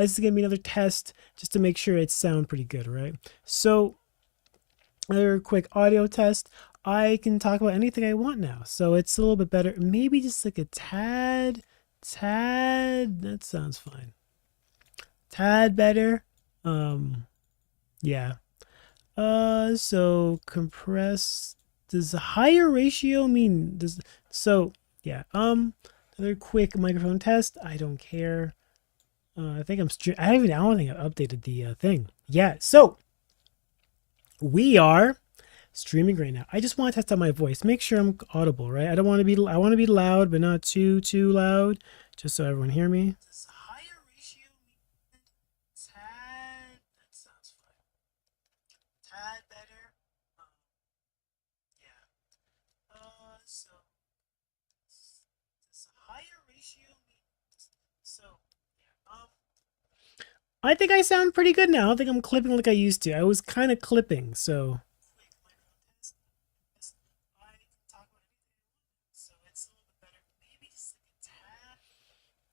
this is gonna be another test just to make sure it sounds pretty good, right? So another quick audio test. I can talk about anything I want now, so it's a little bit better. Maybe just like a tad. That sounds fine. Tad better. Yeah. So compress. Does a higher ratio mean does so? Yeah. Another quick microphone test. I don't care. I think I don't think I've updated the thing. Yeah. So we are streaming right now. I just want to test out my voice. Make sure I'm audible, right? I want to be loud, but not too loud, just so everyone hear me. This higher ratio tad. That sounds fine. Tad better. Yeah. So this higher ratio so yeah. I think I sound pretty good now. I don't think I'm clipping like I used to. I was kind of clipping, so.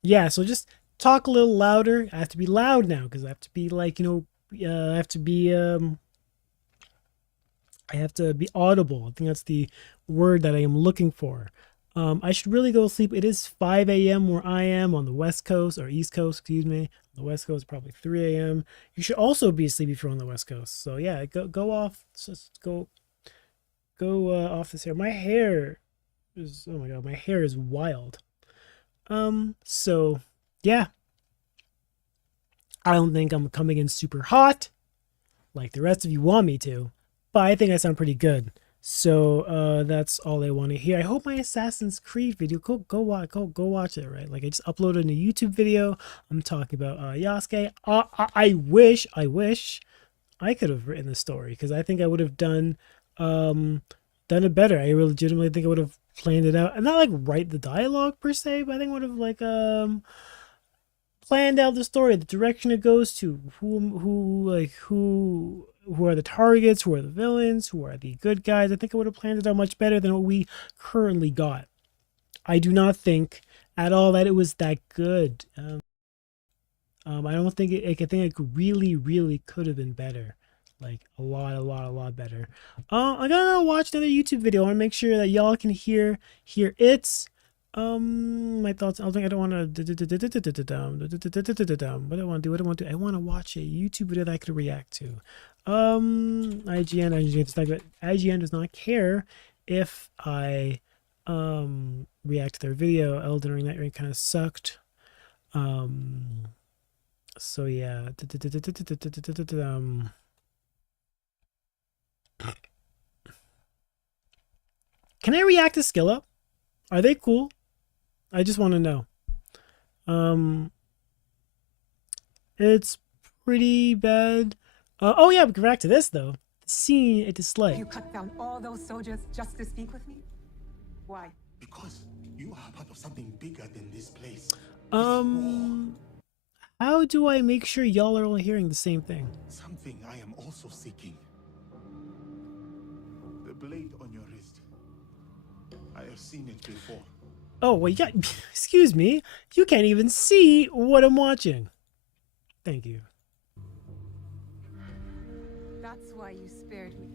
Yeah, so just talk a little louder. I have to be loud now because I have to be like, I have to be audible. I think that's the word that I am looking for. I should really go to sleep. It is 5 a.m. where I am on the West Coast, or East Coast, excuse me. On the West Coast, probably 3 a.m. You should also be asleep if you're on the West Coast. So yeah, go off. Just go off this hair. My hair is, oh my god, my hair is wild. So yeah, I don't think I'm coming in super hot like the rest of you want me to, but I think I sound pretty good. So that's all I want to hear. I hope my Assassin's Creed video, go watch it, right? Like I just uploaded a YouTube video. I'm talking about Yasuke. I wish I could have written the story because I think I would have done it better. I legitimately think I would have planned it out and not like write the dialogue per se, but I think I would have like planned out the story, the direction it goes to, who are the targets, who are the villains, who are the good guys. I think I would have planned it out much better than what we currently got. I do not think at all that it was that good. I don't think I think it really could have been better, like a lot better. I gotta watch another YouTube video. I want to make sure that y'all can hear it. My thoughts. I think I don't want to. What do I want to do? I want to watch a YouTube video that I could react to. IGN does not care if I react to their video. Elden Ring, NightRein kind of sucked. So yeah. Can I react to Skill Up? Are they cool? I just want to know. It's pretty bad. Oh yeah, we can react to this though. The scene at the slide. You cut down all those soldiers just to speak with me? Why? Because you are part of something bigger than this place. How do I make sure y'all are all hearing the same thing? Something I am also seeking. The blade on your wrist. I have seen it before. Oh, well, yeah, excuse me. You can't even see what I'm watching. Thank you. That's why you spared me.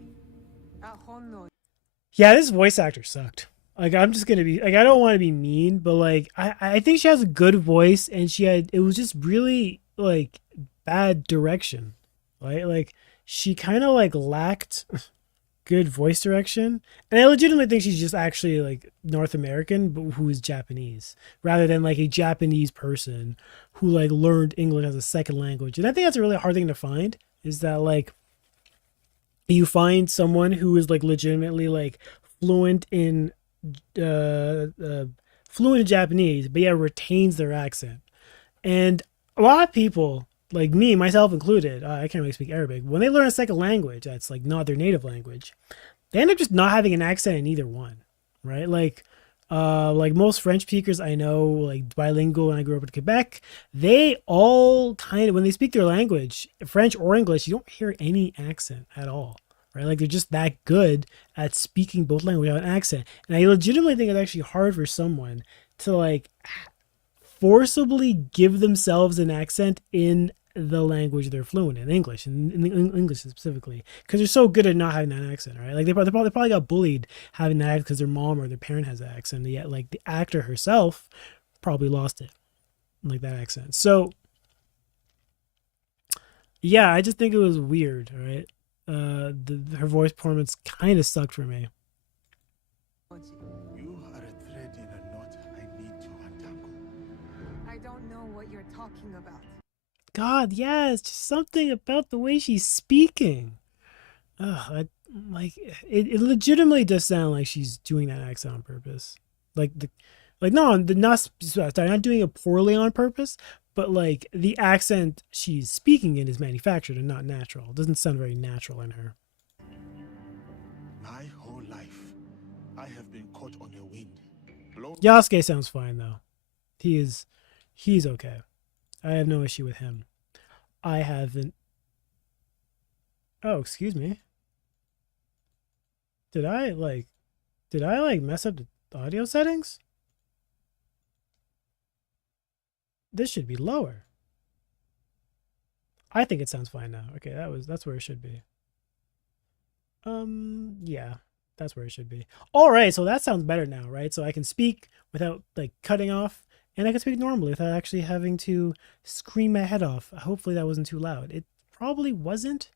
Yeah, this voice actor sucked. Like, I'm just gonna be like, I don't want to be mean, but like, I think she has a good voice, and it was just really like bad direction, right? Like, she kind of like lacked good voice direction, and I legitimately think she's just actually like North American, but who is Japanese, rather than like a Japanese person who like learned English as a second language. And I think that's a really hard thing to find. Is that like you find someone who is like legitimately like fluent in Japanese, but yeah, retains their accent. And a lot of people, like me, myself included, I can't really speak Arabic. When they learn a second language that's like not their native language, they end up just not having an accent in either one, right? Like most French speakers I know, like bilingual, and I grew up in Quebec, they all kind of, when they speak their language, French or English, you don't hear any accent at all, right? Like they're just that good at speaking both languages without an accent. And I legitimately think it's actually hard for someone to like forcibly give themselves an accent in the language they're fluent in, English, in English specifically, because they're so good at not having that accent, right? Like they probably got bullied having that accent because their mom or their parent has that accent. Yet, like the actor herself probably lost it, like that accent. So yeah, I just think it was weird, right? Her voice performance kind of sucked for me. You are a thread in a knot I need to untangle. I don't know what you're talking about. God, yeah, it's just something about the way she's speaking. Like it legitimately does sound like she's doing that accent on purpose. Like no, not doing it poorly on purpose, but like the accent she's speaking in is manufactured and not natural. It doesn't sound very natural in her. My whole life, I have been caught on a wind. Blown. Yasuke sounds fine though. He's okay. I have no issue with him. I haven't. Oh, excuse me. Did I like mess up the audio settings? This should be lower. I think it sounds fine now. Okay, that's where it should be. Yeah, that's where it should be. All right, so that sounds better now, right? So I can speak without like cutting off, and I can speak normally without actually having to scream my head off. Hopefully that wasn't too loud. It probably wasn't,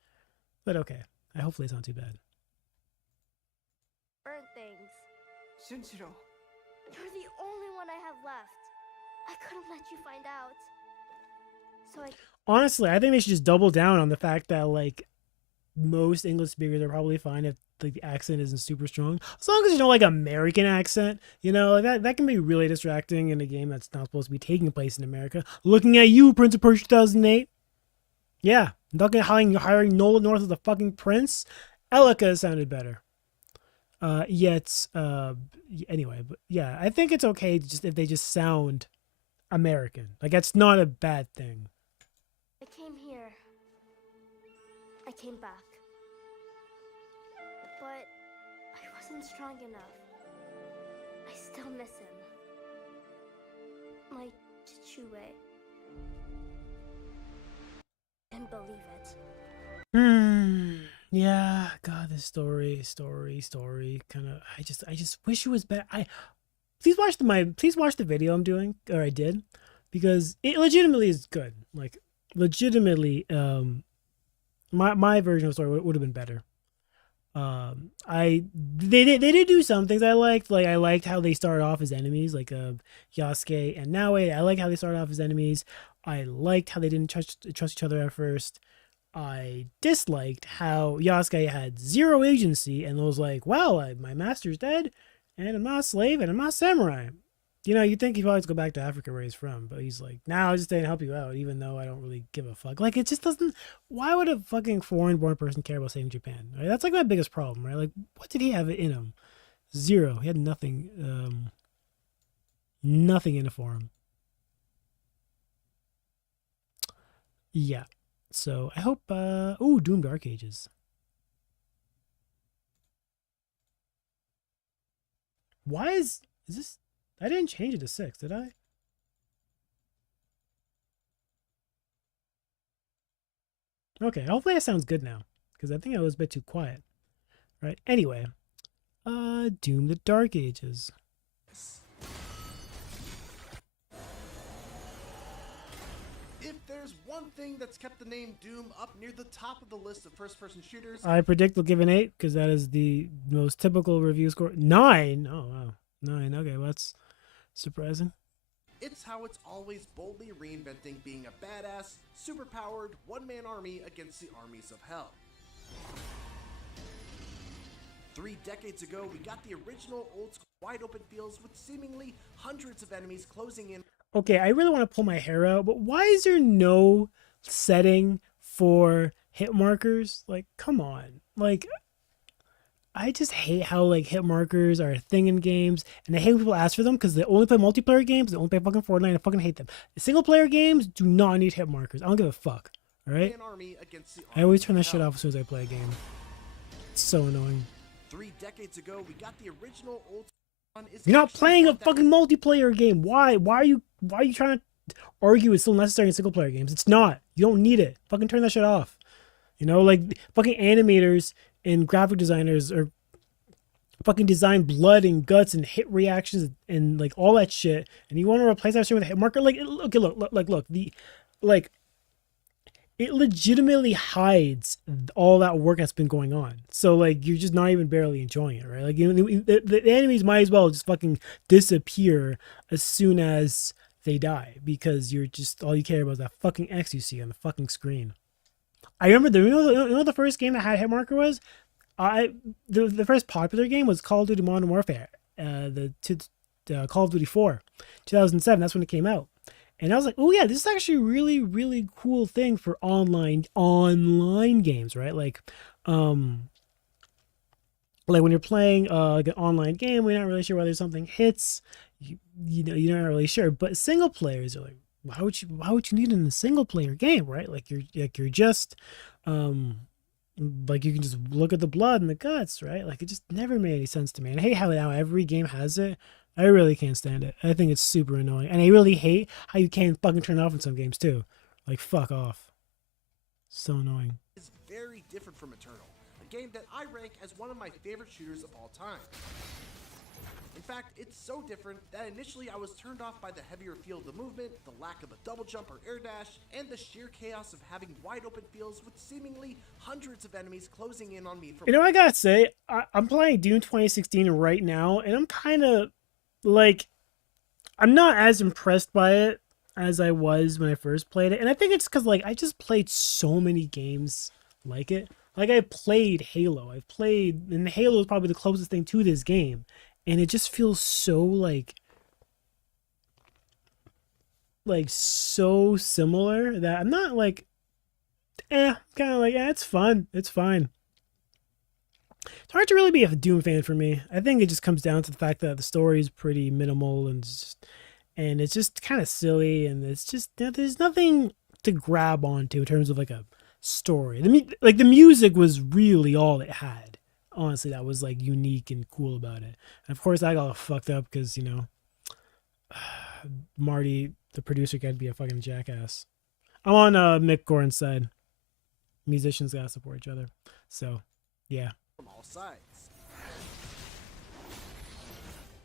but okay. Hopefully it's not too bad. Burn things. Shunshiro. You're the only one I have left. I couldn't let you find out. So Honestly, I think they should just double down on the fact that like most English speakers are probably fine if like the accent isn't super strong. As long as you know like American accent, you know, like that can be really distracting in a game that's not supposed to be taking place in America. Looking at you, Prince of Persia 2008. Yeah, hiring Nolan North as the fucking prince. Elika sounded better. Anyway, but yeah, I think it's okay to just if they just sound American. Like that's not a bad thing. I came here. I came back. But I wasn't strong enough. I still miss him. My Chichue. Can't believe it. Yeah, God, this story kind of I just wish it was better. Please watch the video I'm doing, or I did, because it legitimately is good. Like legitimately my version of the story would have been better. They did do some things I liked. Like I liked how they started off as enemies, like Yasuke and Naoe. I like how they started off as enemies. I liked how they didn't trust each other at first. I disliked how Yasuke had zero agency and was like, well, my master's dead and I'm not a slave and I'm not a samurai. You know, you'd think he'd always go back to Africa where he's from, but he's like, nah, I'll just stay and help you out, even though I don't really give a fuck. Like, it just doesn't. Why would a fucking foreign-born person care about saving Japan? Right? That's like my biggest problem, right? Like, what did he have in him? Zero. He had nothing. Nothing in it for him. Yeah. So I hope. Oh, Doom Dark Ages. Why is this? I didn't change it to 6, did I? Okay, hopefully that sounds good now, because I think I was a bit too quiet. Right. Anyway, Doom the Dark Ages. If there's one thing that's kept the name Doom up near the top of the list of first-person shooters, I predict they'll give an 8 because that is the most typical review score. 9. Oh wow, 9. Okay, well, that's surprising. it's how it's always boldly reinventing being a badass, superpowered, one-man army against the armies of hell. 3 decades ago, we got the original old-school wide-open fields with seemingly hundreds of enemies closing in. Okay, I really want to pull my hair out, but why is there no setting for hit markers? Like, come on. Like, I just hate how like hit markers are a thing in games, and I hate when people ask for them because they only play multiplayer games. They only play fucking Fortnite. I fucking hate them. Single player games do not need hit markers. I don't give a fuck. All right. Army against the I always armies turn of that shit hell. off as soon as I play a game. It's so annoying. 3 decades ago, we got the original old is You're not actually playing a not that fucking multiplayer game. Why? Why are you trying to argue it's still necessary in single player games? It's not. You don't need it. Fucking turn that shit off. You know, like fucking animators and graphic designers are fucking design blood and guts and hit reactions and like all that shit, and you want to replace that shit with a hit marker? Like, look, like it legitimately hides all that work that's been going on. So like you're just not even barely enjoying it, right? Like the enemies might as well just fucking disappear as soon as they die because you're just all you care about is that fucking X you see on the fucking screen. I remember the first game that had hit marker was the first popular game was Call of Duty Modern Warfare, Call of Duty 4, 2007. That's when it came out, and I was like, oh yeah, this is actually a really really cool thing for online games, right? Like when you're playing like an online game, we're not really sure whether something hits. You're not really sure, but single players are like, why would you need it in a single player game, right? Like you're just like you can just look at the blood and the guts, right? Like it just never made any sense to me. And I hate how now every game has it. I really can't stand it. I think it's super annoying. And I really hate how you can't fucking turn it off in some games too. Like fuck off. So annoying. is very different from Eternal, a game that I rank as one of my favorite shooters of all time. In fact, it's so different that initially I was turned off by the heavier field of movement, the lack of a double jump or air dash, and the sheer chaos of having wide open fields with seemingly hundreds of enemies closing in on me from— You know what I gotta say? I'm playing Dune 2016 right now, and I'm kind of like, I'm not as impressed by it as I was when I first played it. And I think it's because like I just played so many games like it. Like I played Halo. I've played, and Halo is probably the closest thing to this game. And it just feels so like so similar that I'm not like kind of like, it's fun. It's fine. It's hard to really be a Doom fan for me. I think it just comes down to the fact that the story is pretty minimal and it's just kind of silly, and it's just there's nothing to grab onto in terms of like a story. The music was really all it had. Honestly, that was like unique and cool about it. And of course, I got all fucked up because Marty, the producer, got to be a fucking jackass. I'm on Mick Gordon's side. Musicians gotta support each other. So, yeah. from all sides.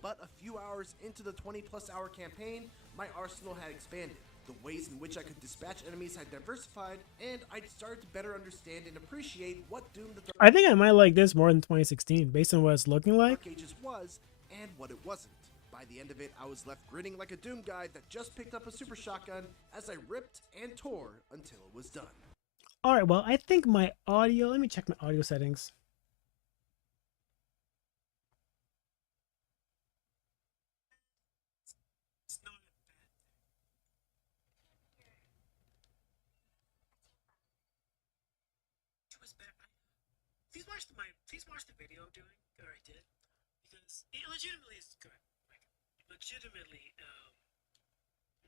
But a few hours into the 20-plus hour campaign, my arsenal had expanded. The ways in which I could dispatch enemies had diversified, and I'd started to better understand and appreciate what Doom the I think I might like this more than 2016, based on what it's looking like. Dark Ages was, and what it wasn't. By the end of it, I was left grinning like a Doom guy that just picked up a super shotgun as I ripped and tore until it was done. All right, well, I think my audio, let me check my audio settings. Please watch the video I'm doing, or I did, because it legitimately is good. Like, legitimately,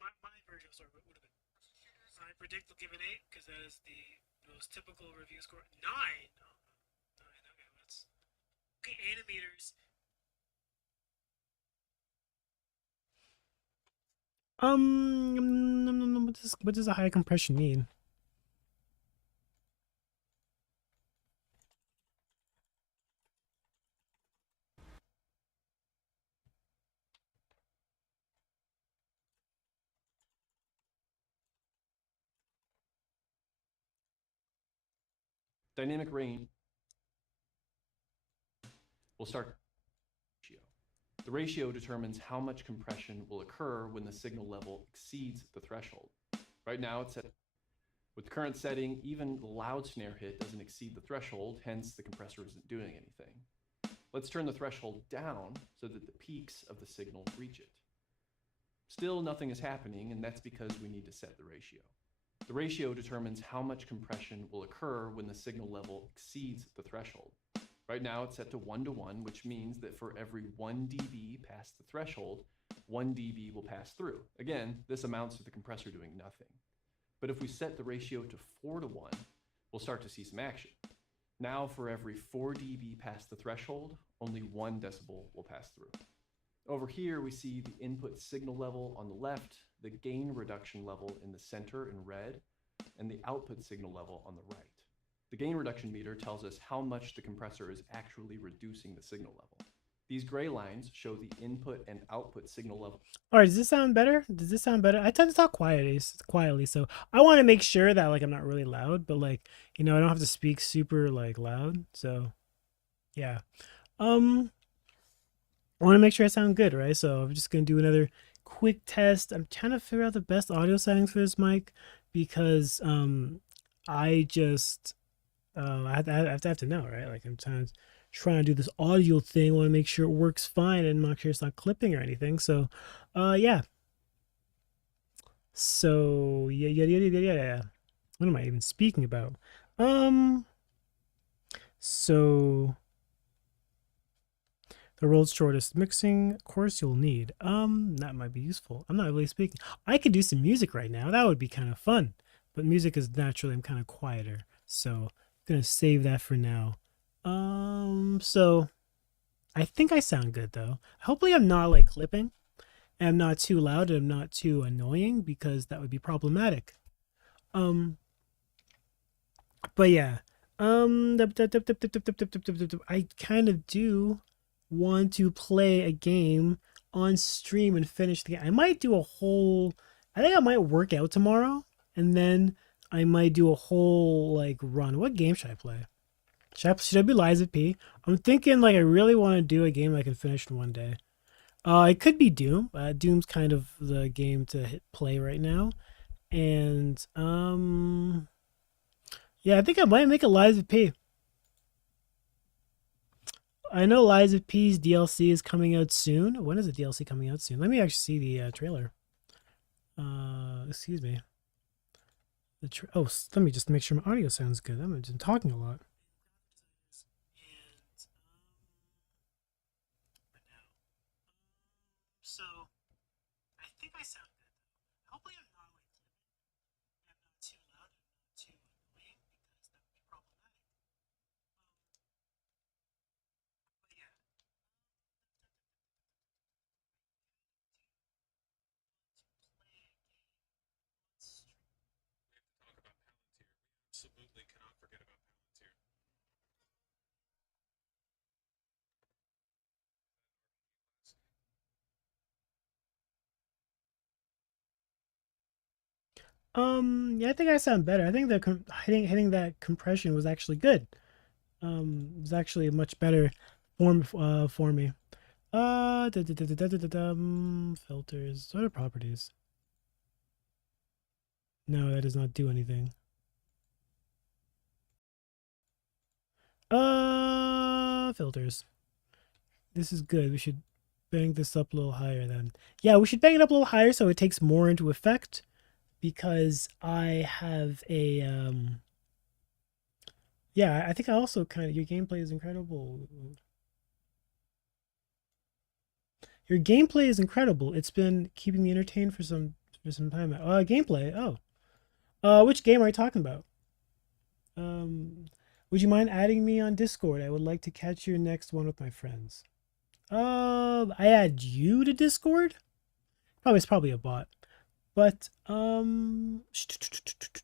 my version of story would have been. I predict they'll give an 8 because that is the most typical review score. 9. No, 9. Okay, let's. Okay, animators. What does a high compression mean? Dynamic range. We'll start ratio. The ratio determines how much compression will occur when the signal level exceeds the threshold. Right now it's set with the current setting, even the loud snare hit doesn't exceed the threshold, hence the compressor isn't doing anything. Let's turn the threshold down so that the peaks of the signal reach it. Still nothing is happening, and that's because we need to set the ratio. The ratio determines how much compression will occur when the signal level exceeds the threshold. Right now it's set to 1:1, which means that for every 1 dB past the threshold, 1 dB will pass through. Again, this amounts to the compressor doing nothing. But if we set the ratio to 4:1, we'll start to see some action. Now for every 4 dB past the threshold, only 1 decibel will pass through. Over here, we see the input signal level on the left, the gain reduction level in the center in red, and the output signal level on the right. The gain reduction meter tells us how much the compressor is actually reducing the signal level. These gray lines show the input and output signal level. All right, does this sound better? Does this sound better? I tend to talk quietly, so I want to make sure that like I'm not really loud, but like I don't have to speak super like loud. So yeah, um, I want to make sure I sound good, right? So I'm just gonna do another quick test. I'm trying to figure out the best audio settings for this mic because I just I have to know, right? Like I'm trying to do this audio thing. I want to make sure it works fine and make sure it's not clipping or anything. So, yeah. So yeah. What am I even speaking about? Um. So the world's shortest mixing course you'll need. That might be useful. I'm not really speaking. I could do some music right now. That would be kind of fun. But music is naturally I'm kind of quieter. So I'm gonna save that for now. So I think I sound good though. Hopefully I'm not like clipping. And I'm not too loud and I'm not too annoying because that would be problematic. Um but yeah. I kind of do want to play a game on stream and finish the game. I might do a whole I think I might work out tomorrow and then I might do a whole like run. What game should I play? Should I be Lies of P? I'm thinking like I really want to do a game I can finish in one day. It could be Doom. Doom's kind of the game to hit play right now, and yeah, I think I might make a Lies of P. I know Lies of P's DLC is coming out soon. When is the DLC coming out soon? Let me actually see the trailer. Excuse me. Let me just make sure my audio sounds good. I'm just talking a lot. So I think I sound good. Hopefully I'm not like I'm not too loud and not too annoying because that would be problematic. But yeah. Yeah, I think I sound better. I think hitting that compression was actually good. It was actually a much better form for me. Filters. What are properties? No, that does not do anything. Filters. This is good. We should bang this up a little higher then. Yeah, we should bang it up a little higher so it takes more into effect because I have a yeah, I think I also kind of your gameplay is incredible. Your gameplay is incredible. It's been keeping me entertained for some time now. Gameplay. Oh. Which game are you talking about? Would you mind adding me on Discord? I would like to catch your next one with my friends. I add you to Discord? It's probably a bot. But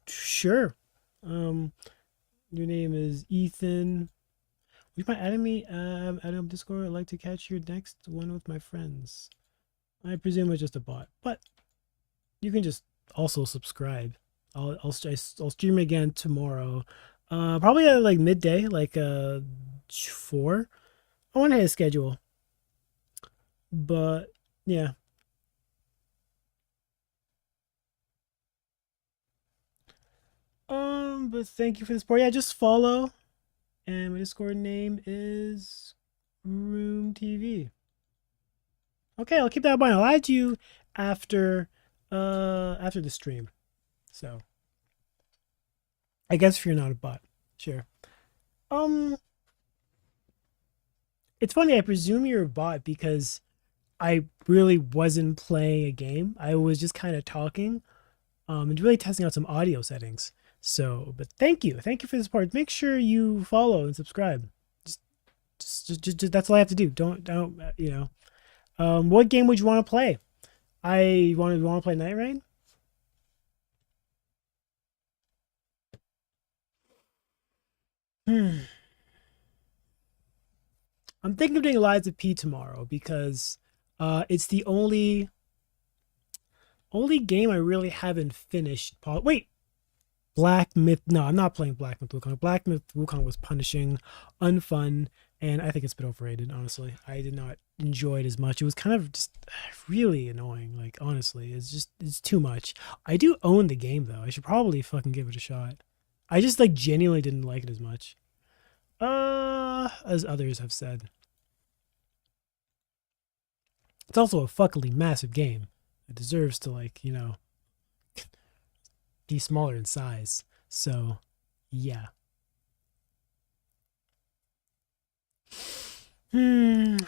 sure. Your name is Ethan. Would you mind adding me? Adding up Discord. I'd like to catch your next one with my friends. I presume it's just a bot, but you can just also subscribe. I'll stream again tomorrow. Probably at like midday, like 4. I want to hit a schedule, but yeah. But thank you for the support. Yeah, just follow, and my Discord name is Room TV. Okay, I'll keep that in mind. I'll add you after the stream. So I guess if you're not a bot, sure. It's funny. I presume you're a bot because I really wasn't playing a game. I was just kind of talking, and really testing out some audio settings. So, but thank you for the support. Make sure you follow and subscribe. Just that's all I have to do. Don't What game would you want to play? I want to play NightRein. Hmm. I'm thinking of doing Lies of P tomorrow because it's the only game I really haven't finished. Wait, Black Myth. No, I'm not playing Black Myth Wukong. Black Myth Wukong was punishing, unfun, and I think it's a bit overrated. Honestly, I did not enjoy it as much. It was kind of just really annoying. Like honestly, it's too much. I do own the game though. I should probably fucking give it a shot. I just like genuinely didn't like it as much. As others have said. It's also a fuckingly massive game. It deserves to like, be smaller in size. So, yeah. I'm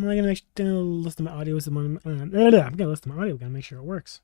gonna listen to my audio. I'm gonna listen to my audio. Gotta make sure it works.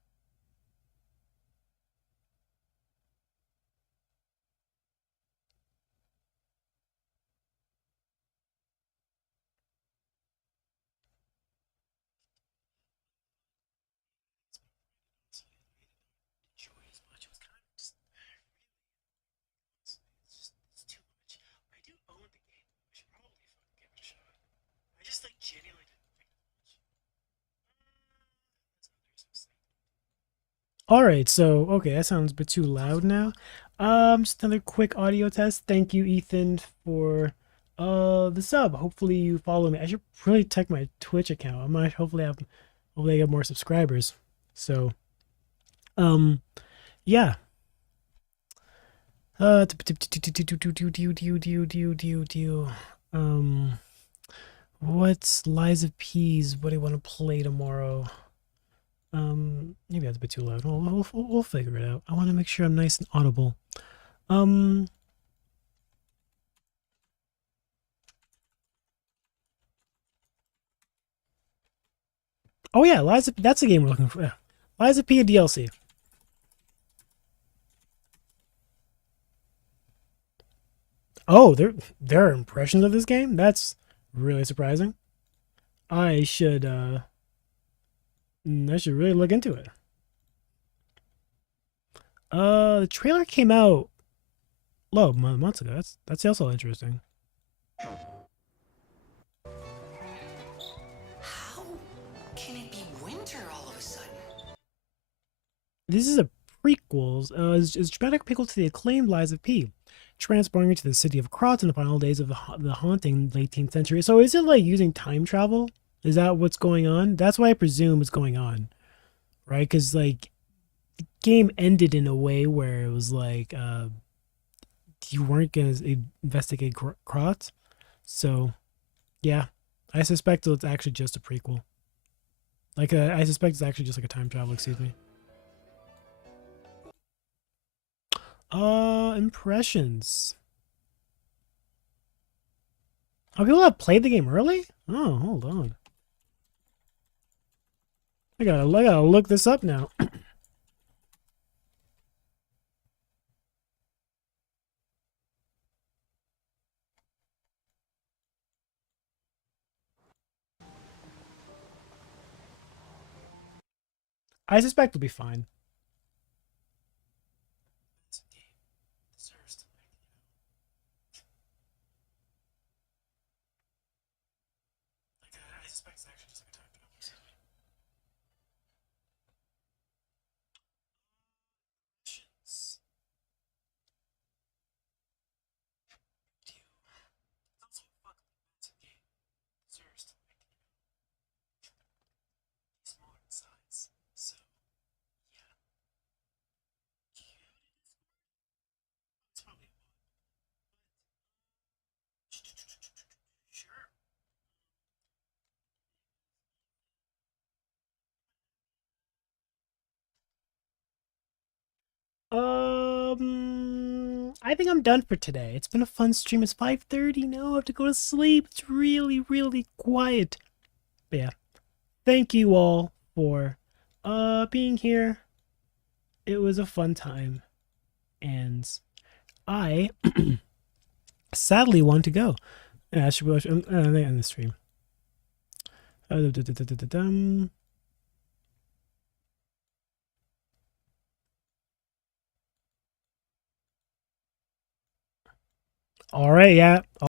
All right, so okay, that sounds a bit too loud now. Just another quick audio test. Thank you, Ethan, for the sub. Hopefully you follow me. I should really check my Twitch account. I might hopefully I get more subscribers. So yeah. Um what's Lies of Peas? What do I want to play tomorrow? Maybe that's a bit too loud. We'll figure it out. I want to make sure I'm nice and audible. Um, oh yeah, that's the game we're looking for. Yeah. Lies of P and DLC. Oh, there are impressions of this game? That's really surprising. I should I should really look into it. The trailer came out months ago. That's also interesting. How can it be winter all of a sudden? This is a prequel. Is dramatic prequel to the acclaimed Lies of P, transporting to the city of Kratz in the final days of the haunting in the 18th century. So is it like using time travel? Is that what's going on? That's what I presume is going on, right? Because like the game ended in a way where it was like you weren't gonna investigate Kratz. So yeah, I suspect it's actually just a prequel. Like I suspect it's actually just like a time travel. Excuse me. Impressions. Oh, people have played the game early? Oh, hold on. I gotta look this up now. I suspect it'll be fine. I think I'm done for today. It's been a fun stream. It's 5:30 now. I have to go to sleep. It's really, really quiet. But yeah, thank you all for being here. It was a fun time, and I sadly want to go. Yeah, I should end the stream. All right, yeah.